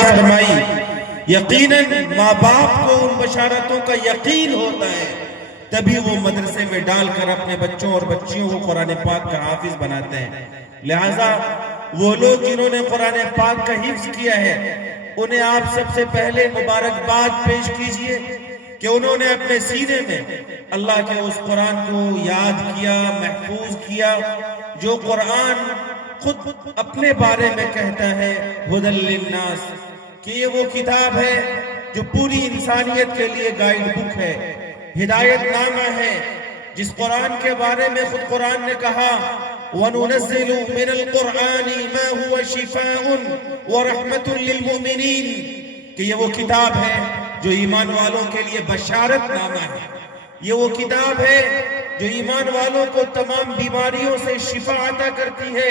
فرمائی یقیناً ماں باپ کو ان بشارتوں کا یقین ہوتا ہے، تبھی وہ مدرسے میں ڈال کر اپنے بچوں اور بچیوں کو قرآن پاک کا حافظ بناتے ہیں۔ لہٰذا وہ لوگ جنہوں نے قرآن پاک کا حفظ کیا ہے انہیں آپ سب سے پہلے مبارکباد پیش کیجئے کہ انہوں نے اپنے سینے میں اللہ کے اس قرآن کو یاد کیا، محفوظ کیا، جو قرآن خود اپنے بارے میں کہتا ہے ہدی للناس، کہ یہ وہ کتاب ہے جو پوری انسانیت کے لیے گائیڈ بک ہے، ہدایت نامہ ہے، جس قرآن کے بارے میں خود قرآن نے کہا وَنُنَزِّلُ مِنَ الْقُرْآنِ مَا هُوَ شِفَاءٌ وَرَحْمَةٌ لِّلْمُؤْمِنِينَ، کہ یہ وہ کتاب ہے جو ایمان والوں کے لیے بشارت نامہ ہے، یہ وہ کتاب ہے جو ایمان والوں کو تمام بیماریوں سے شفا عطا کرتی ہے،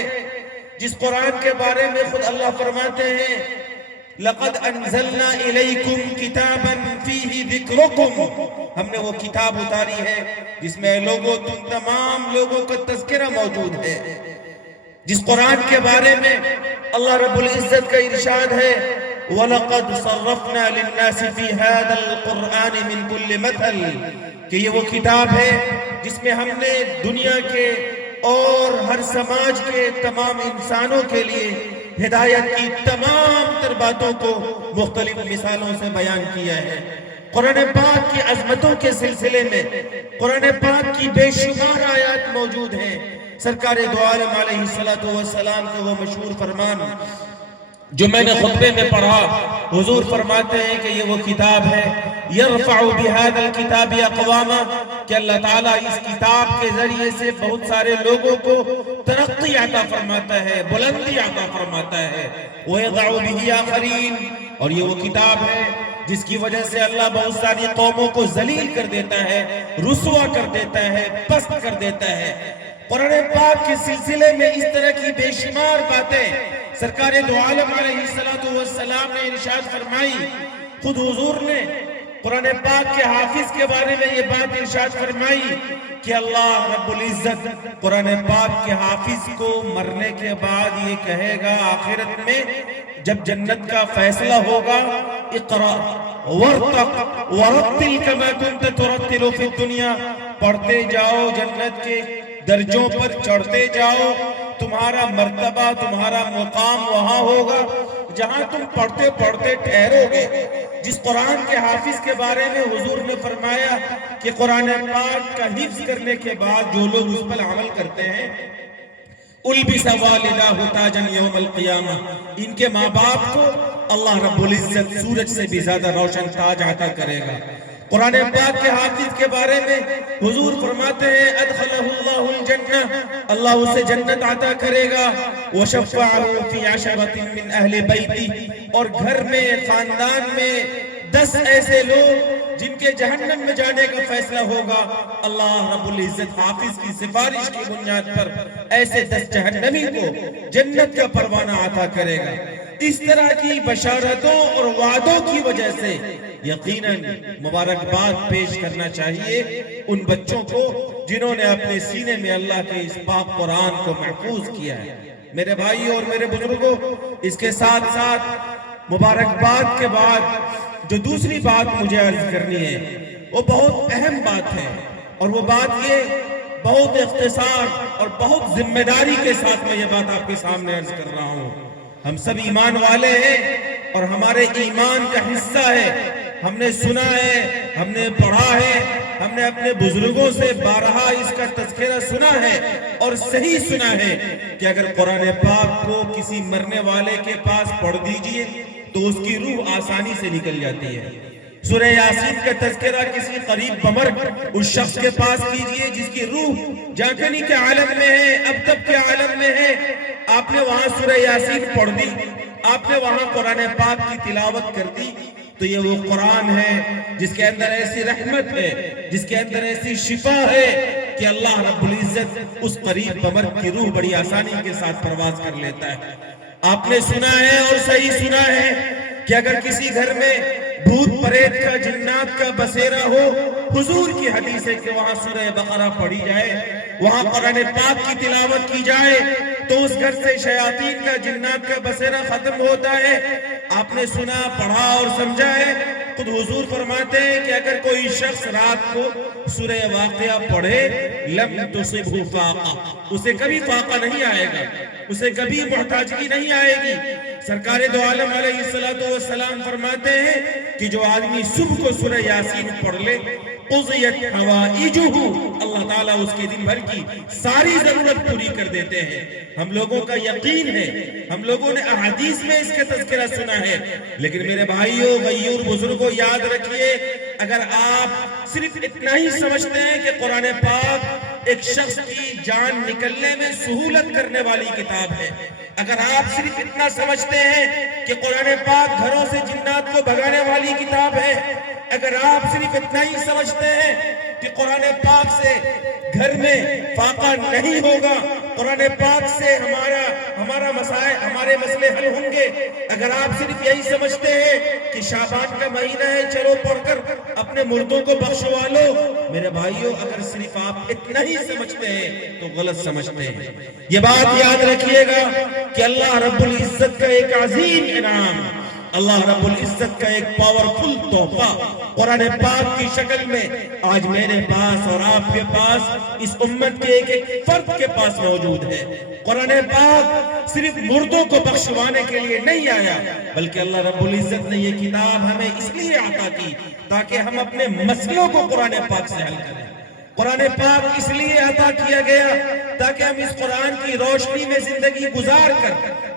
جس قرآن کے بارے میں خود اللہ فرماتے ہیں لَقَدْ أَنزَلْنَا إِلَيْكُمْ كِتَابًا فِيهِ ذِكْرُكُمْ، ہم نے وہ کتاب اتاری ہے جس میں لوگوں تم تمام لوگوں کا تذکرہ موجود ہے، جس قرآن کے بارے میں اللہ رب العزت کا ارشاد ہے وَلَقَدْ صَرَّفْنَا لِلنَّاسِ فِي هَذَا الْقُرْآنِ مِنْ كُلِّ مَثَلٍ، کہ یہ وہ کتاب ہے جس میں ہم نے دنیا کے اور ہر سماج کے تمام انسانوں کے لیے ہدایت کی تمام تر باتوں کو مختلف مثالوں سے بیان کیا ہے۔ قرآن پاک کی عظمتوں کے سلسلے میں قرآن پاک کی بے شمار آیات موجود ہیں۔ سرکار دو عالم علیہ السلام کے وہ مشہور فرمان جو میں نے خطبے میں پڑھا، حضور فرماتے ہیں کہ یہ وہ کتاب ہے یرفع بہذا الکتاب اقواما، کہ اللہ تعالیٰ اس کتاب کے ذریعے سے بہت سارے لوگوں کو ترقی عطا فرماتا ہے، بلندی عطا فرماتا ہے، وَيَضَعُ بِهِ آخَرِينَ، اور یہ وہ کتاب ہے جس کی وجہ سے اللہ بہت ساری قوموں کو ذلیل کر دیتا ہے، رسوا کر دیتا ہے، پست کر دیتا ہے۔ قرآن پاک کے سلسلے میں اس طرح کی بے شمار باتیں سرکار دو عالم علیہ السلام نے ارشاد فرمائی، خود حضور نے قرآن پاک کے حافظ کے بارے میں یہ بات ارشاد فرمائی کہ اللہ رب العزت قرآن پاک کے حافظ کو مرنے کے بعد یہ کہے گا آخرت میں جب جنت کا فیصلہ ہوگا اقرا ورتق ورتل کما کنت ترتل فی الدنیا، پڑھتے جاؤ جنت کے درجوں پر چڑھتے جاؤ، تمہارا مرتبہ تمہارا مقام وہاں ہوگا جہاں تم پڑھتے پڑھتے ٹھہرو گے۔ جس قرآن کے حافظ کے بارے میں حضور نے فرمایا کہ قرآن پاک کا حفظ کرنے کے بعد جو لوگ اس پر عمل کرتے ہیں البس والداہ تاجا یوم القیامہ، ان کے ماں باپ کو اللہ رب العزت سورج سے بھی زیادہ روشن تاج عطا کرے گا۔ قرآن پاک کے حافظ کے بارے میں حضور فرماتے ہیں ادخلہ اللہ الجنہ، اللہ اسے جنت عطا کرے گا، وشفعہ فی عشرۃ من اہل بیتی، اور گھر میں خاندان میں 10 ایسے لوگ جن کے جہنم میں جانے کا فیصلہ ہوگا، اللہ رب العزت حافظ کی سفارش کی بنیاد پر ایسے 10 جہنمی کو جنت کا پروانہ عطا کرے گا۔ اس طرح کی بشارتوں اور وعدوں کی وجہ سے یقیناً مبارکباد پیش کرنا چاہیے ان بچوں کو جنہوں نے اپنے سینے میں اللہ کے اس پاک قرآن کو محفوظ کیا ہے۔ میرے بھائی اور میرے بزرگوں، اس کے ساتھ ساتھ مبارکباد کے بعد جو دوسری بات مجھے عرض کرنی ہے وہ بہت اہم بات ہے، اور وہ بات یہ بہت اختصار اور بہت ذمہ داری کے ساتھ میں یہ بات آپ کے سامنے عرض کر رہا ہوں۔ ہم سب ایمان والے ہیں اور ہمارے ایمان کا حصہ ہے، ہم نے سنا ہے، ہم نے پڑھا ہے، ہم نے اپنے بزرگوں سے بارہا اس کا تذکرہ سنا ہے، اور صحیح سنا ہے کہ اگر قرآن پاک کو کسی مرنے والے کے پاس پڑھ دیجئے تو اس کی روح آسانی سے نکل جاتی ہے۔ سورہ یاسین کا تذکرہ کسی قریب بمرگ اس شخص کے پاس کیجئے جس کی روح جاگنی کے عالم میں ہے، ابتب کے عالم میں ہے، آپ نے وہاں سورہ یاسین پڑھ دی، آپ نے وہاں قرآن پاک کی تلاوت کر دی، تو یہ وہ قرآن ہے جس کے اندر ایسی رحمت ہے، جس کے اندر ایسی شفا ہے کہ اللہ رب العزت اس قریب بمرگ کی روح بڑی آسانی کے ساتھ پرواز کر لیتا ہے۔ آپ نے سنا ہے اور صحیح سنا ہے کہ اگر کسی گھر میں بھوت پریت کا جنات کا بسیرا ہو، حضور کی حدیث ہے کہ وہاں سورہ بقرہ پڑھی جائے، وہاں قرآن پاک کی تلاوت کی جائے، تو اس گھر سے شیاطین کا جنات کا بسیرا ختم ہوتا ہے۔ آپ نے سنا پڑھا اور سمجھا ہے، خود حضور فرماتے ہیں کہ اگر کوئی شخص رات کو سورہ واقعہ پڑھے لم تصبہ فاقہ، اسے کبھی فاقہ نہیں آئے گا، اسے کبھی محتاجگی نہیں آئے گی۔ سرکار دو عالم علیہ السلام فرماتے ہیں کہ جو آدمی صبح کو سورہ یاسین پڑھ لے قضیت حوائجہ، اللہ تعالیٰ اس کے دن بھر کی ساری ضرورت پوری کر دیتے ہیں۔ ہم لوگوں کا یقین ہے، ہم لوگوں نے احادیث میں اس کا تذکرہ سنا ہے، لیکن میرے بھائیوں غیور بزرگوں یاد رکھیے، اگر آپ صرف اتنا ہی سمجھتے ہیں کہ قرآن پاک ایک شخص کی جان نکلنے میں سہولت کرنے والی کتاب ہے، اگر آپ صرف اتنا سمجھتے ہیں کہ قرآن پاک گھروں سے جنات کو بھگانے والی کتاب ہے، اگر آپ صرف اتنا ہی سمجھتے ہیں کہ قرآن پاک سے گھر میں فاقہ نہیں ہوگا، قرآن پاک سے ہمارا مسائل ہمارے مسئلے حل ہوں گے، اگر آپ صرف یہی سمجھتے ہیں کہ شعبان کا مہینہ ہے چلو پڑھ کر اپنے مردوں کو بخشوا لو، میرے بھائیوں اگر صرف آپ اتنا ہی سمجھتے ہیں تو غلط سمجھتے ہیں۔ یہ بات یاد رکھیے گا کہ اللہ رب العزت کا ایک عظیم انعام، اللہ رب العزت کا ایک پاورفل تحفہ قرآن پاک کی شکل میں آج میرے پاس اور آپ کے پاس، اس امت کے ایک ایک فرد کے پاس موجود ہے۔ قرآن پاک صرف مردوں کو بخشوانے کے لیے نہیں آیا، بلکہ اللہ رب العزت نے یہ کتاب ہمیں اس لیے عطا کی تاکہ ہم اپنے مسئلوں کو قرآن پاک سے حل کریں۔ قرآن پاک اس لیے عطا کیا گیا تاکہ ہم اس قرآن کی روشنی میں زندگی گزار کر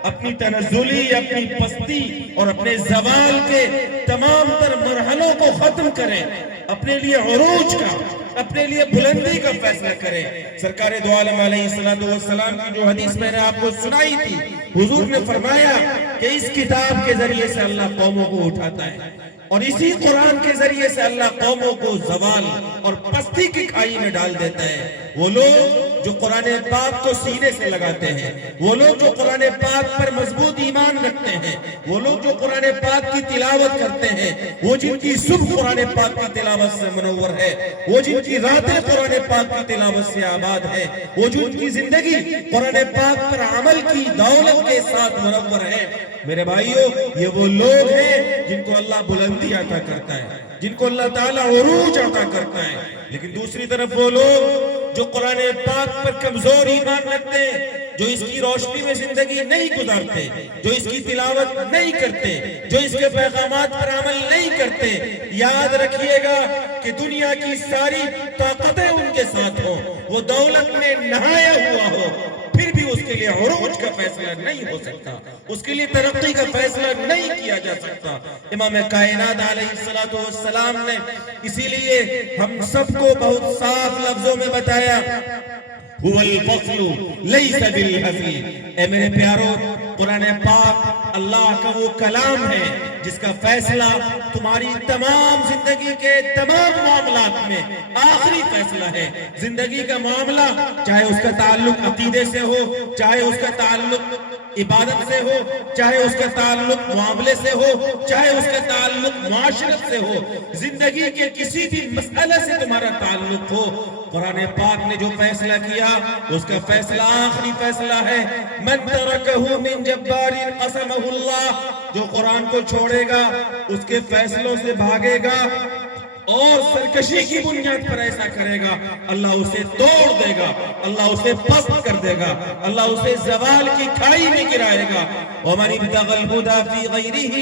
اپنی تنزلی، اپنی پستی اور اپنے زوال کے تمام تر مرحلوں کو ختم کریں، اپنے لیے عروج کا، اپنے لیے بلندی کا فیصلہ کریں۔ سرکار دو عالم علیہ السلام کی جو حدیث میں نے آپ کو سنائی تھی، حضور نے فرمایا کہ اس کتاب کے ذریعے سے اللہ قوموں کو اٹھاتا ہے، اور اسی قرآن کے ذریعے سے اللہ قوموں کو زوال اور پستی کی کھائی میں ڈال دیتا ہے۔ وہ لوگ جو قرآن پاک کو سینے سے لگاتے ہیں، وہ لوگ جو قرآن پاک پر مضبوط ایمان رکھتے ہیں، وہ لوگ جو قرآن پاک کی تلاوت کرتے ہیں، وہ جن کی صبح قرآن پاک کی تلاوت سے منور ہے، وہ جن کی راتیں قرآن پاک کی تلاوت سے آباد ہے، وہ جن کی زندگی قرآن پاک پر عمل کی دولت کے ساتھ منور ہے، میرے بھائیوں یہ وہ لوگ ہیں جن کو اللہ بلندی عطا کرتا ہے، جن کو اللہ تعالیٰ عروج عطا کرتا ہے۔ لیکن دوسری طرف وہ لوگ جو قرآن پاک پر کمزور ایمان رکھتے ہیں، جو اس کی روشنی میں زندگی نہیں گزارتے، جو اس کی تلاوت نہیں کرتے، جو اس کے پیغامات پر عمل نہیں کرتے، یاد رکھیے گا کہ دنیا کی ساری طاقتیں ان کے ساتھ ہوں، وہ دولت میں نہایا ہوا ہو، پھر بھی اس کے لیے عروج کا فیصلہ نہیں ہو سکتا، اس کے لیے ترقی کا فیصلہ نہیں کیا جا سکتا۔ امام کائنات علیہ السلام نے اسی لیے ہم سب کو بہت صاف لفظوں میں بتایا، هو الفصل ليس بالهزل۔ اے میرے پیارو، قرآن پاک اللہ کا وہ کلام ہے جس کا فیصلہ تمہاری تمام زندگی کے تمام معاملات میں آخری فیصلہ ہے۔ زندگی کا معاملہ چاہے اس کا تعلق عقیدے سے ہو، چاہے اس کا تعلق عبادت سے ہو، چاہے اس کا تعلق معاملے سے ہو، چاہے اس کا تعلق معاشرت سے ہو، زندگی کے کسی بھی مسئلے سے تمہارا تعلق ہو، قرآن پاک نے جو فیصلہ کیا اس کا فیصلہ آخری فیصلہ ہے۔ من ترکہ من جبار قسمہ اللہ، جو قرآن کو چھوڑے گا، اس کے فیصلوں سے بھاگے گا اور سرکشی کی بنیاد پر ایسا کرے گا، اللہ اسے توڑ دے گا، اللہ اسے پست کر دے گا، اللہ اسے زوال کی کھائی میں گرائے گا۔ وَمَنِ ابْتَغَى الْهُدَى فِي غَيْرِهِ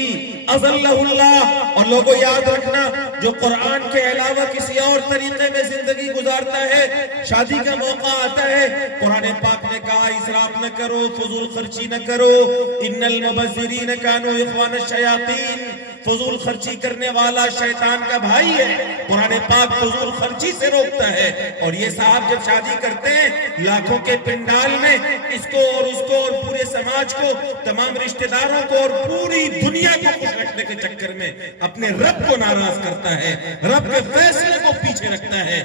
أَضَلَّهُ اللَّهُ۔ اور لوگوں یاد رکھنا، جو قرآن کے علاوہ کسی اور طریقے میں زندگی گزارتا ہے، شادی کا موقع آتا ہے، قرآن پاک نے کہا اسراف نہ کرو، فضول خرچی نہ کرو، ان المبذرین كانوا اخوان الشیاطین، فضول خرچی کرنے والا شیطان کا بھائی ہے۔ قرآن پاک فضول خرچی سے روکتا ہے، اور یہ صاحب جب شادی کرتے ہیں لاکھوں کے پنڈال میں اس کو اور اس کو اور پورے سماج کو، تمام رشتہ داروں کو اور پوری دنیا کو خوش رکھنے کے چکر میں اپنے رب کو ناراض کرتا ہے، رب کے فیصلے کو پیچھے رکھتا ہے۔